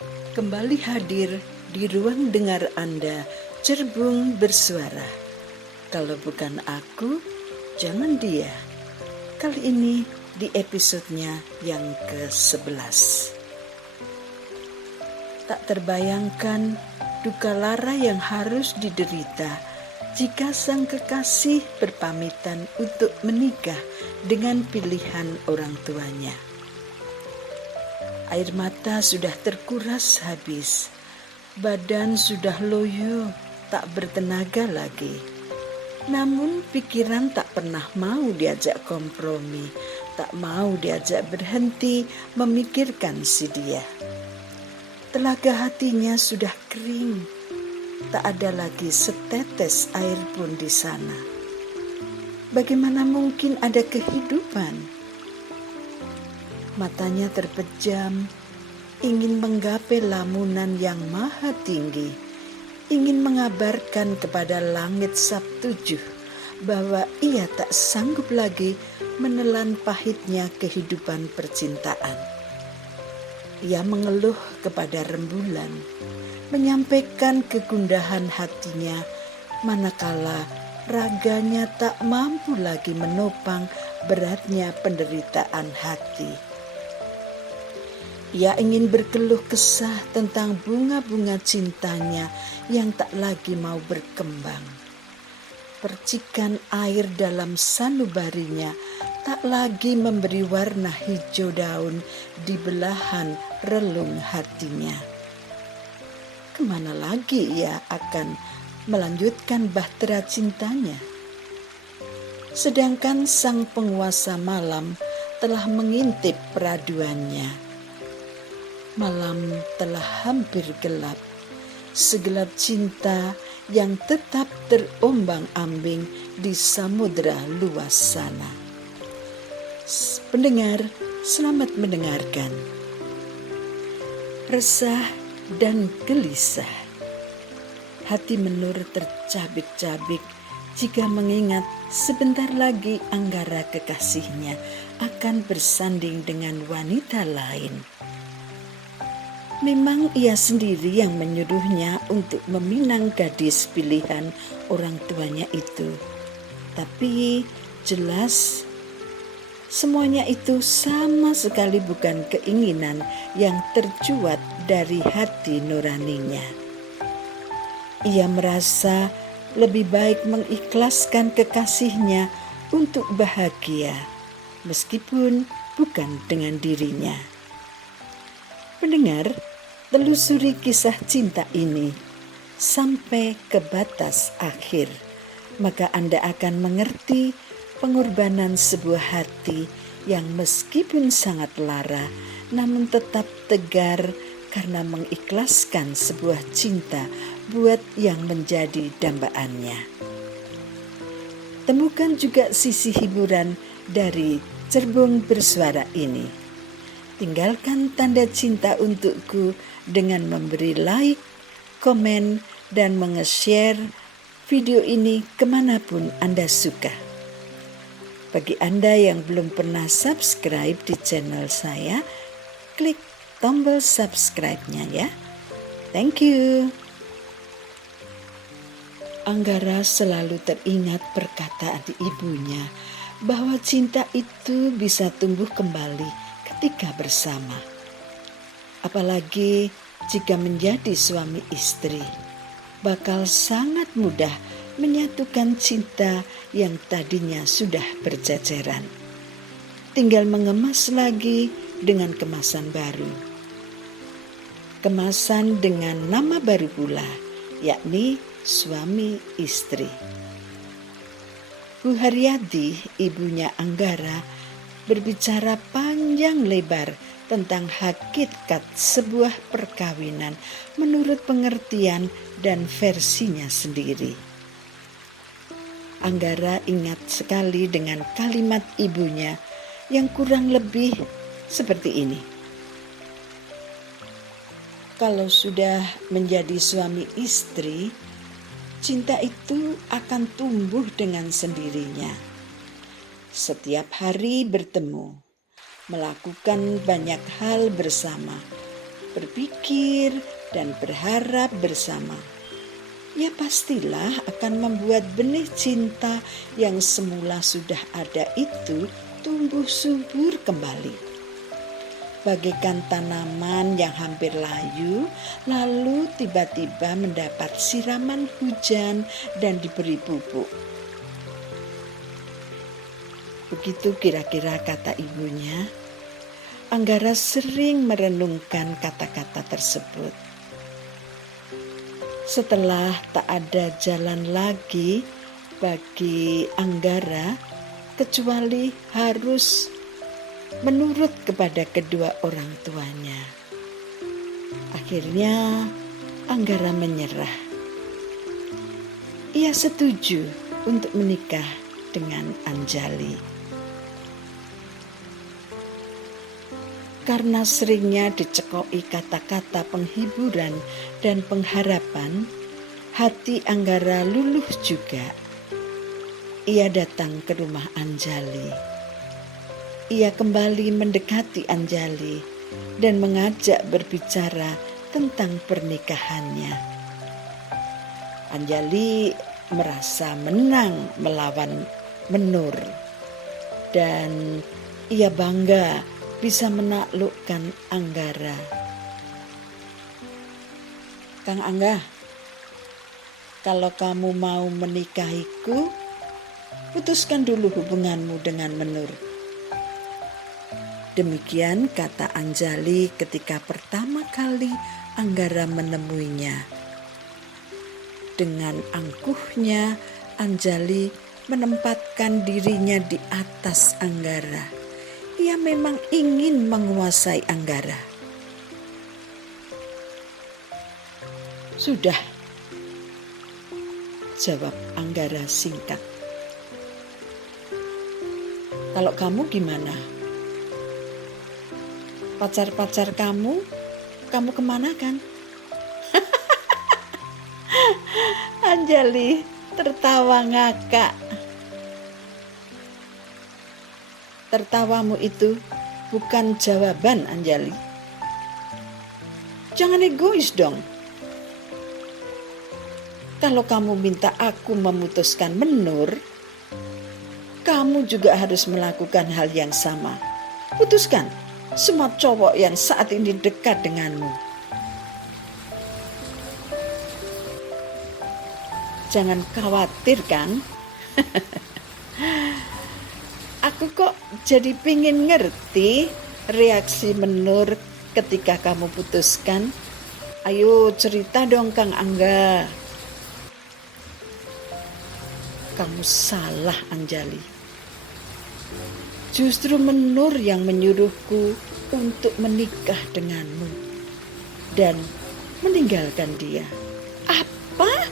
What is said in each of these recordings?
Kembali hadir di ruang dengar Anda, Cerbung Bersuara. Kalau bukan aku, jangan dia. Kali ini di episodenya yang ke-11. Tak terbayangkan duka lara yang harus diderita jika sang kekasih berpamitan untuk menikah dengan pilihan orang tuanya. Air mata sudah terkuras habis, badan sudah loyo, tak bertenaga lagi. Namun pikiran tak pernah mau diajak kompromi, tak mau diajak berhenti memikirkan si dia. Telaga hatinya sudah kering, tak ada lagi setetes air pun di sana. Bagaimana mungkin ada kehidupan? Matanya terpejam, ingin menggapai lamunan yang maha tinggi, ingin mengabarkan kepada langit Sabtujuh bahwa ia tak sanggup lagi menelan pahitnya kehidupan percintaan. Ia mengeluh kepada rembulan, menyampaikan kegundahan hatinya, manakala raganya tak mampu lagi menopang beratnya penderitaan hati. Ia ingin berkeluh kesah tentang bunga-bunga cintanya yang tak lagi mau berkembang. Percikan air dalam sanubarinya tak lagi memberi warna hijau daun di belahan relung hatinya. Kemana lagi ia akan melanjutkan bahtera cintanya? Sedangkan sang penguasa malam telah mengintip peraduannya. Malam telah hampir gelap, segelap cinta yang tetap terombang-ambing di samudera luas sana. Pendengar, selamat mendengarkan. Resah dan gelisah, hati Menur tercabik-cabik jika mengingat sebentar lagi Anggara kekasihnya akan bersanding dengan wanita lain. Memang ia sendiri yang menyuruhnya untuk meminang gadis pilihan orang tuanya itu. Tapi jelas semuanya itu sama sekali bukan keinginan yang tercuat dari hati nuraninya. Ia merasa lebih baik mengikhlaskan kekasihnya untuk bahagia, meskipun bukan dengan dirinya. Pendengar, telusuri kisah cinta ini sampai ke batas akhir, maka Anda akan mengerti pengorbanan sebuah hati yang meskipun sangat lara, namun tetap tegar karena mengikhlaskan sebuah cinta buat yang menjadi dambaannya. Temukan juga sisi hiburan dari Cerbung Bersuara ini. Tinggalkan tanda cinta untukku dengan memberi like, komen, dan menge-share video ini kemanapun Anda suka. Bagi Anda yang belum pernah subscribe di channel saya, klik tombol subscribe-nya ya. Thank you. Anggara selalu teringat perkataan ibunya bahwa cinta itu bisa tumbuh kembali ketika bersama. Apalagi jika menjadi suami istri, bakal sangat mudah menyatukan cinta yang tadinya sudah berjajaran. Tinggal mengemas lagi dengan kemasan baru. Kemasan dengan nama baru pula, yakni suami istri. Bu Haryadi, ibunya Anggara, berbicara panjang lebar tentang hakikat sebuah perkawinan menurut pengertian dan versinya sendiri. Anggara ingat sekali dengan kalimat ibunya yang kurang lebih seperti ini. Kalau sudah menjadi suami istri, cinta itu akan tumbuh dengan sendirinya. Setiap hari bertemu, melakukan banyak hal bersama, berpikir, dan berharap bersama. Ya pastilah akan membuat benih cinta yang semula sudah ada itu tumbuh subur kembali. Bagaikan tanaman yang hampir layu, lalu tiba-tiba mendapat siraman hujan dan diberi pupuk. Begitu kira-kira kata ibunya. Anggara sering merenungkan kata-kata tersebut. Setelah tak ada jalan lagi bagi Anggara kecuali harus menurut kepada kedua orang tuanya. Akhirnya Anggara menyerah. Ia setuju untuk menikah dengan Anjali. Karena seringnya dicekoki kata-kata penghiburan dan pengharapan, hati Anggara luluh juga. Ia datang ke rumah Anjali. Ia kembali mendekati Anjali dan mengajak berbicara tentang pernikahannya. Anjali merasa menang melawan Menur dan ia bangga bisa menaklukkan Anggara. Kang Angga, kalau kamu mau menikahiku, putuskan dulu hubunganmu dengan Menur. Demikian kata Anjali ketika pertama kali Anggara menemuinya. Dengan angkuhnya, Anjali menempatkan dirinya di atas Anggara. Ia memang ingin menguasai Anggara. Sudah, jawab Anggara singkat. Kalau kamu gimana? Pacar-pacar kamu kemana kan? Anjali tertawa ngakak. Tertawamu itu bukan jawaban, Anjali. Jangan egois dong. Kalau kamu minta aku memutuskan Menur, kamu juga harus melakukan hal yang sama. Putuskan semua cowok yang saat ini dekat denganmu. Jangan khawatir, Kang. Aku kok jadi pingin ngerti reaksi Menur ketika kamu putuskan. Ayo cerita dong Kang Angga. Kamu salah, Anjali. Justru Menur yang menyuruhku untuk menikah denganmu dan meninggalkan dia. Apa?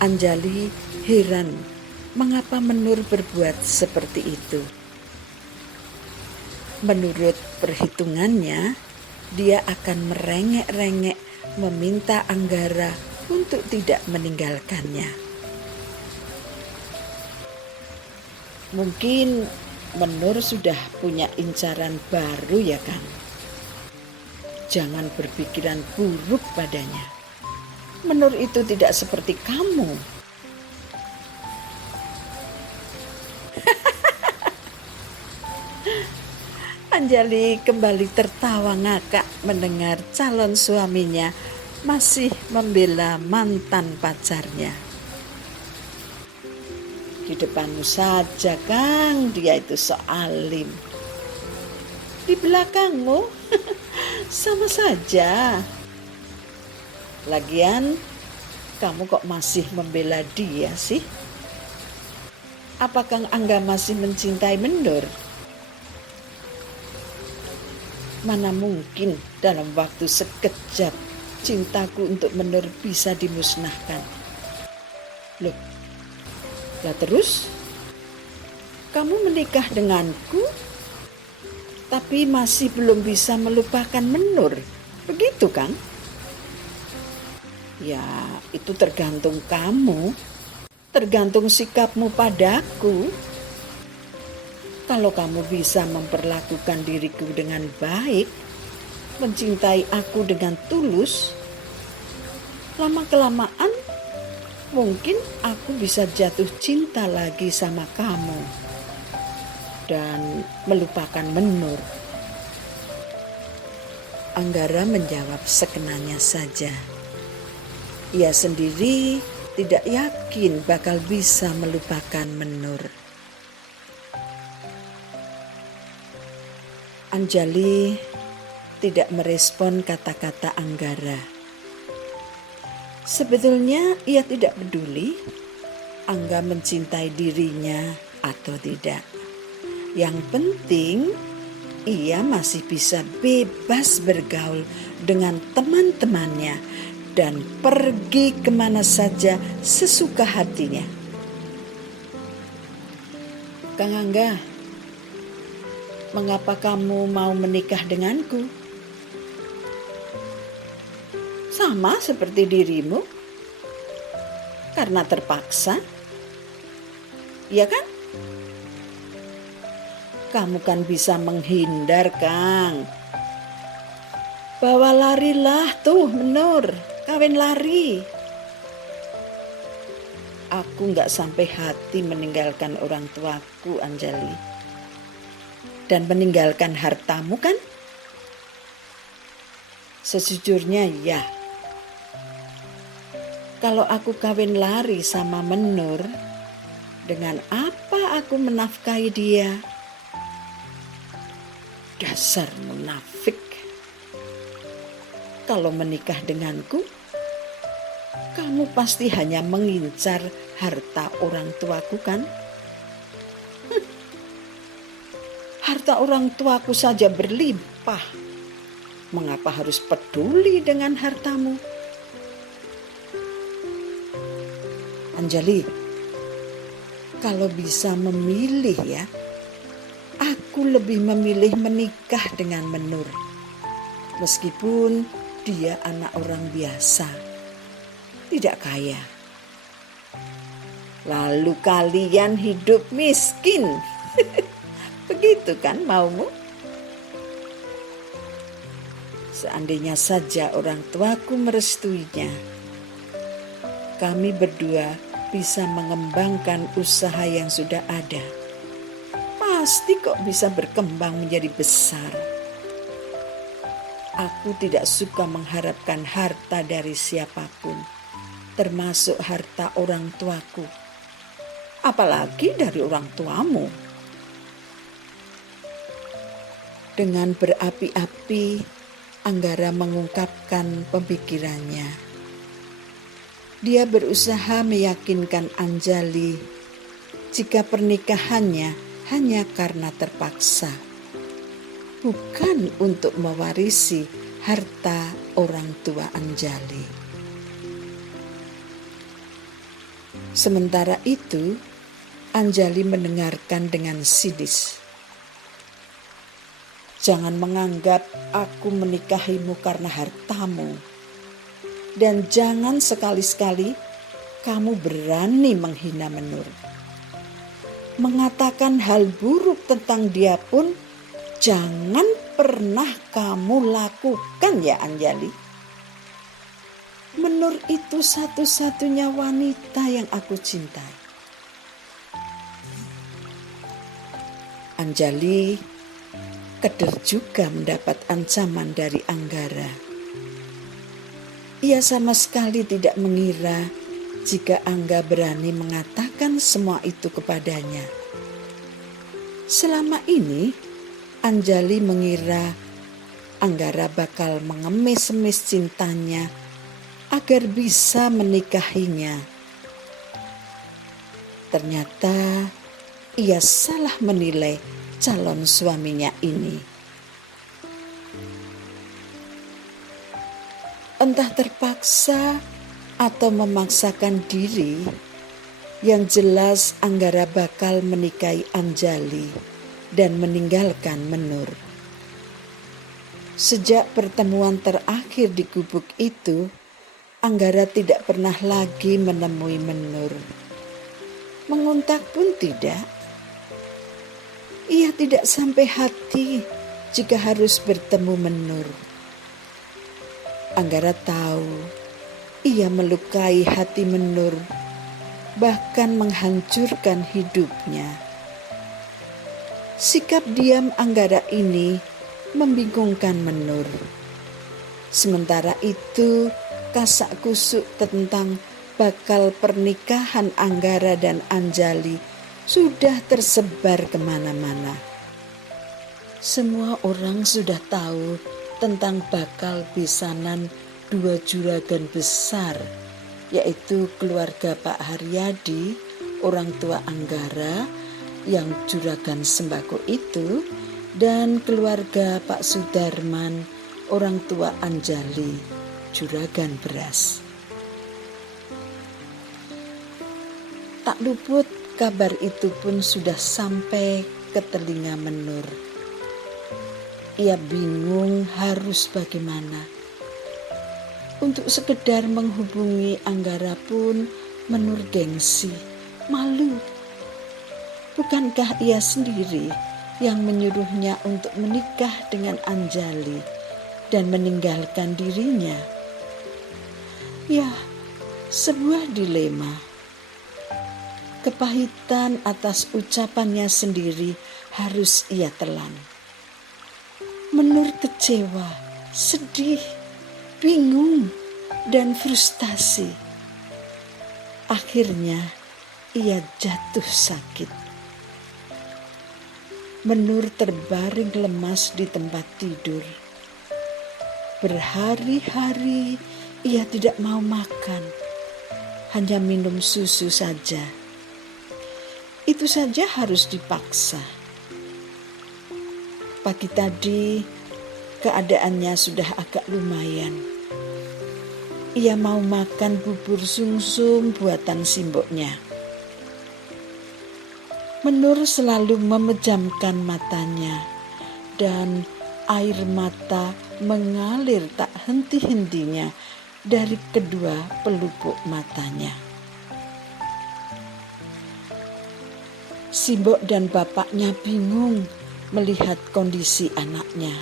Anjali heran mengapa Menur berbuat seperti itu. Menurut perhitungannya, dia akan merengek-rengek meminta Anggara untuk tidak meninggalkannya. Mungkin Menur sudah punya incaran baru ya kan? Jangan berpikiran buruk padanya. Menur itu tidak seperti kamu. Anjali kembali tertawa ngakak mendengar calon suaminya masih membela mantan pacarnya. Di depanmu saja Kang, dia itu sok alim. Di belakangmu sama saja. Lagian kamu kok masih membela dia sih? Apa Kang Angga masih mencintai Menur? Mana mungkin dalam waktu sekejap cintaku untuk Menur bisa dimusnahkan. Loh, lah terus kamu menikah denganku tapi masih belum bisa melupakan Menur, begitu Kang? Ya, itu tergantung kamu, tergantung sikapmu padaku. Kalau kamu bisa memperlakukan diriku dengan baik, mencintai aku dengan tulus, lama-kelamaan mungkin aku bisa jatuh cinta lagi sama kamu dan melupakan Menur. Anggara menjawab sekenanya saja. Ia sendiri tidak yakin bakal bisa melupakan Menur. Anjali tidak merespon kata-kata Anggara. Sebetulnya ia tidak peduli Angga mencintai dirinya atau tidak. Yang penting ia masih bisa bebas bergaul dengan teman-temannya dan pergi kemana saja sesuka hatinya. Kang Angga, mengapa kamu mau menikah denganku? Sama seperti dirimu, karena terpaksa, ya kan? Kamu kan bisa menghindar, Kang. Bawa larilah tuh Menur, kawin lari. Aku gak sampai hati meninggalkan orang tuaku, Anjali. Dan meninggalkan hartamu kan? Sejujurnya ya. Kalau aku kawin lari sama Menur, dengan apa aku menafkahi dia? Dasar munafik. Kalau menikah denganku, kamu pasti hanya mengincar harta orang tuaku kan? Harta orang tuaku saja berlimpah. Mengapa harus peduli dengan hartamu? Anjali, kalau bisa memilih ya, aku lebih memilih menikah dengan Menur. Meskipun dia anak orang biasa, tidak kaya. Lalu kalian hidup miskin. Begitu kan maumu? Seandainya saja orang tuaku merestuinya, kami berdua bisa mengembangkan usaha yang sudah ada. Pasti kok bisa berkembang menjadi besar. Aku tidak suka mengharapkan harta dari siapapun, termasuk harta orang tuaku. Apalagi dari orang tuamu. Dengan berapi-api, Anggara mengungkapkan pemikirannya. Dia berusaha meyakinkan Anjali jika pernikahannya hanya karena terpaksa, bukan untuk mewarisi harta orang tua Anjali. Sementara itu, Anjali mendengarkan dengan sinis. Jangan menganggap aku menikahimu karena hartamu. Dan jangan sekali-sekali kamu berani menghina Menur. Mengatakan hal buruk tentang dia pun jangan pernah kamu lakukan ya Anjali. Menur itu satu-satunya wanita yang aku cintai. Anjali keder juga mendapat ancaman dari Anggara. Ia sama sekali tidak mengira jika Angga berani mengatakan semua itu kepadanya. Selama ini, Anjali mengira Anggara bakal mengemis-emis cintanya agar bisa menikahinya. Ternyata ia salah menilai calon suaminya ini. Entah terpaksa atau memaksakan diri, yang jelas Anggara bakal menikahi Anjali dan meninggalkan Menur. Sejak pertemuan terakhir di gubuk itu, Anggara tidak pernah lagi menemui Menur. Mengontak pun tidak. Ia tidak sampai hati jika harus bertemu Menur. Anggara tahu ia melukai hati Menur, bahkan menghancurkan hidupnya. Sikap diam Anggara ini membingungkan Menur. Sementara itu, kasak kusuk tentang bakal pernikahan Anggara dan Anjali sudah tersebar kemana-mana. Semua orang sudah tahu tentang bakal besanan dua juragan besar, yaitu keluarga Pak Haryadi, orang tua Anggara yang juragan sembako itu, dan keluarga Pak Sudarman, orang tua Anjali, juragan beras. Tak luput kabar itu pun sudah sampai ke telinga Menur. Ia bingung harus bagaimana. Untuk sekedar menghubungi Anggara pun Menur gengsi, malu. Bukankah ia sendiri yang menyuruhnya untuk menikah dengan Anjali dan meninggalkan dirinya? Ya, sebuah dilema. Kepahitan atas ucapannya sendiri harus ia telan. Menur kecewa, sedih, bingung, dan frustasi. Akhirnya ia jatuh sakit. Menur terbaring lemas di tempat tidur. Berhari-hari ia tidak mau makan, hanya minum susu saja. Itu saja harus dipaksa. Pagi tadi keadaannya sudah agak lumayan. Ia mau makan bubur sumsum buatan simboknya. Menur selalu memejamkan matanya dan air mata mengalir tak henti-hentinya dari kedua pelupuk matanya. Simbok dan bapaknya bingung melihat kondisi anaknya.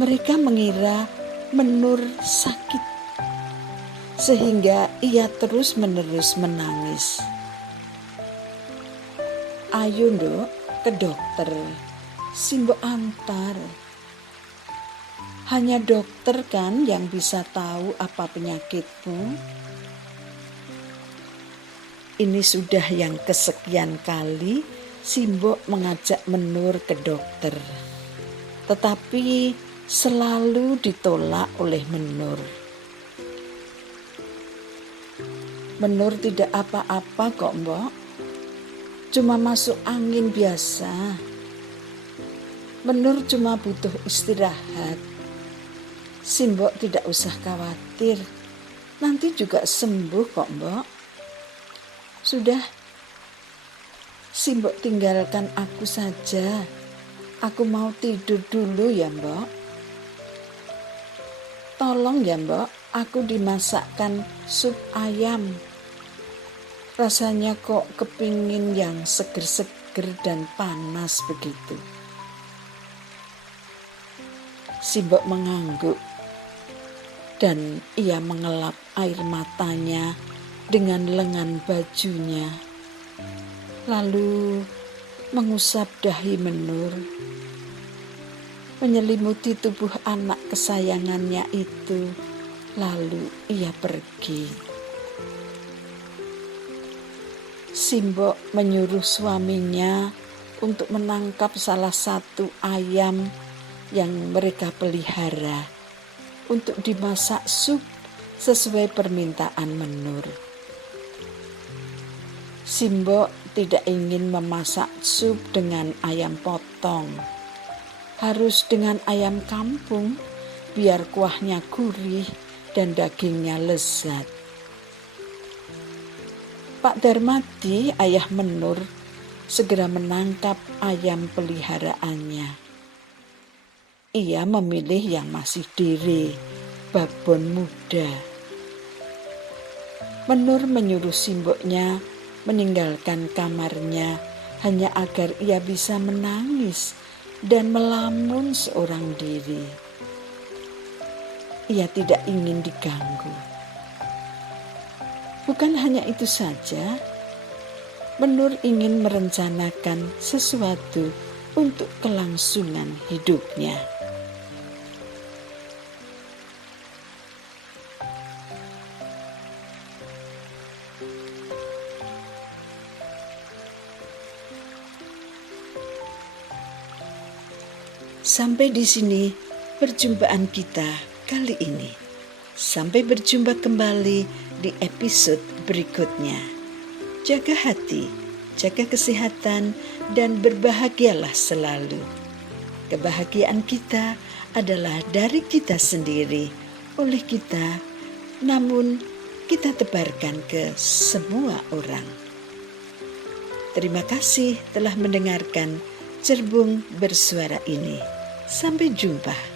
Mereka mengira Menur sakit, sehingga ia terus-menerus menangis. Ayo nduk ke dokter, Simbok antar. Hanya dokter kan yang bisa tahu apa penyakitmu. Ini sudah yang kesekian kali Simbok mengajak Menur ke dokter. Tetapi selalu ditolak oleh Menur. Menur tidak apa-apa kok, Mbok. Cuma masuk angin biasa. Menur cuma butuh istirahat. Simbok tidak usah khawatir. Nanti juga sembuh kok, Mbok. Sudah, Simbok tinggalkan aku saja. Aku mau tidur dulu ya, Mbok. Tolong ya, Mbok, aku dimasakkan sup ayam. Rasanya kok kepingin yang seger-seger dan panas begitu. Simbok mengangguk dan ia mengelap air matanya dengan lengan bajunya. Lalu mengusap dahi Menur, menyelimuti tubuh anak kesayangannya itu. Lalu ia pergi. Simbok menyuruh suaminya untuk menangkap salah satu ayam yang mereka pelihara untuk dimasak sup sesuai permintaan Menur. Simbok tidak ingin memasak sup dengan ayam potong. Harus dengan ayam kampung biar kuahnya gurih dan dagingnya lezat. Pak Darmadi, ayah Menur, segera menangkap ayam peliharaannya. Ia memilih yang masih dere, babon muda. Menur menyuruh simboknya meninggalkan kamarnya hanya agar ia bisa menangis dan melamun seorang diri. Ia tidak ingin diganggu. Bukan hanya itu saja, Nur ingin merencanakan sesuatu untuk kelangsungan hidupnya. Sampai di sini perjumpaan kita kali ini. Sampai berjumpa kembali di episode berikutnya. Jaga hati, jaga kesehatan, dan berbahagialah selalu. Kebahagiaan kita adalah dari kita sendiri, oleh kita, namun kita tebarkan ke semua orang. Terima kasih telah mendengarkan Cerbung Bersuara ini. Sampai jumpa.